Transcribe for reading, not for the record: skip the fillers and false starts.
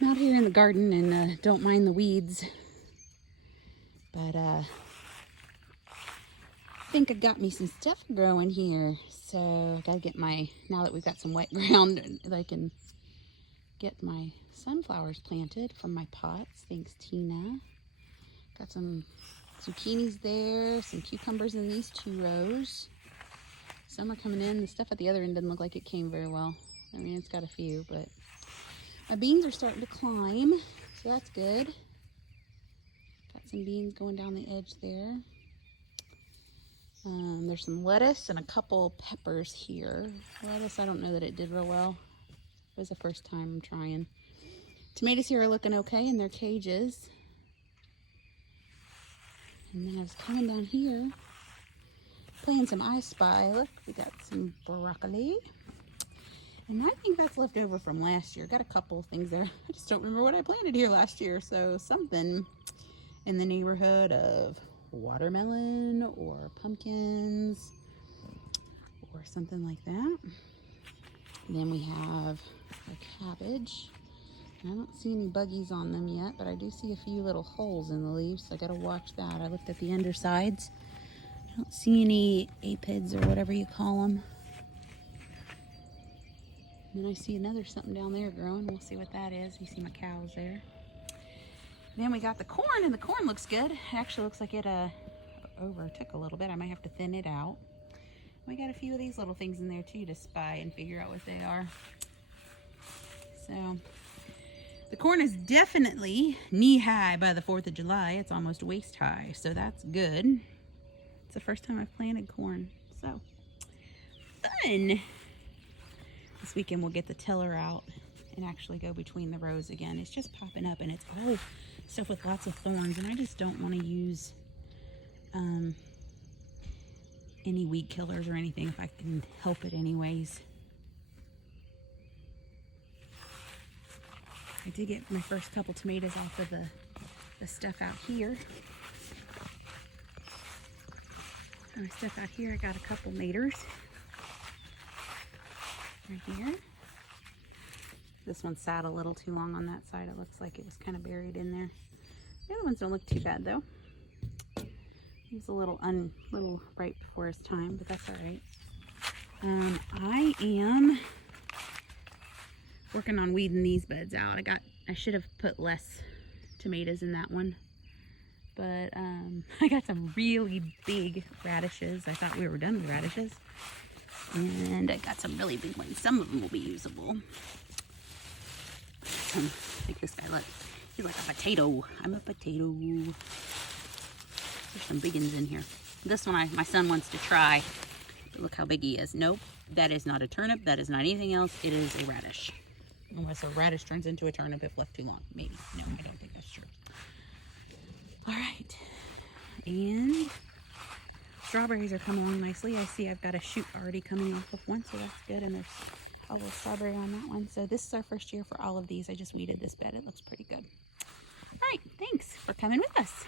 I'm out here in the garden and don't mind the weeds, but I think I got me some stuff growing here. So I gotta get now that we've got some wet ground, I can get my sunflowers planted from my pots. Thanks, Tina. Got some zucchinis there, some cucumbers in these 2 rows. Some are coming in. The stuff at the other end doesn't look like it came very well. I mean, it's got a few, but my beans are starting to climb, so that's good. Got some beans going down the edge there. There's some lettuce and a couple peppers here. Lettuce, I don't know that it did real well. It was the first time I'm trying. Tomatoes here are looking okay in their cages. And then I was coming down here, playing some I Spy. Look, we got some broccoli. And I think that's left over from last year. Got a couple things there. I just don't remember what I planted here last year. So something in the neighborhood of watermelon or pumpkins or something like that. And then we have our cabbage. I don't see any buggies on them yet, but I do see a few little holes in the leaves, so I gotta watch that. I looked at the undersides. I don't see any aphids or whatever you call them. And then I see something down there growing. We'll see what that is. You see my cows there. Then we got the corn, and the corn looks good. It actually looks like it overtook a little bit. I might have to thin it out. We got a few of these little things in there too to spy and figure out what they are. So the corn is definitely knee-high by the 4th of July. It's almost waist-high, so that's good. It's the first time I've planted corn, so fun. This weekend we'll get the tiller out and actually go between the rows again. It's just popping up, and it's all stuff with lots of thorns, and I just don't want to use any weed killers or anything if I can help it anyways. I did get my first couple tomatoes off of the stuff out here. And my stuff out here, I got a couple maters right here. This one sat a little too long on that side. It looks like it was kind of buried in there. The other ones don't look too bad though. He was a little ripe before his time, but that's all right. I am working on weeding these beds out. I should have put less tomatoes in that one, but I got some really big radishes. I thought we were done with radishes, and I got some really big ones. Some of them will be usable. Like this guy, look, he's like a potato. I'm a potato. There's some big ones in here. This one my son wants to try. Look how big he is. Nope, that is not a turnip. That is not anything else. It is a radish. Unless a radish turns into a turnip if left too long. Maybe. No, I don't think that's true. All right. And strawberries are coming along nicely. I see I've got a shoot already coming off of one, so that's good. And there's a little strawberry on that one. So this is our first year for all of these. I just weeded this bed. It looks pretty good. All right. Thanks for coming with us.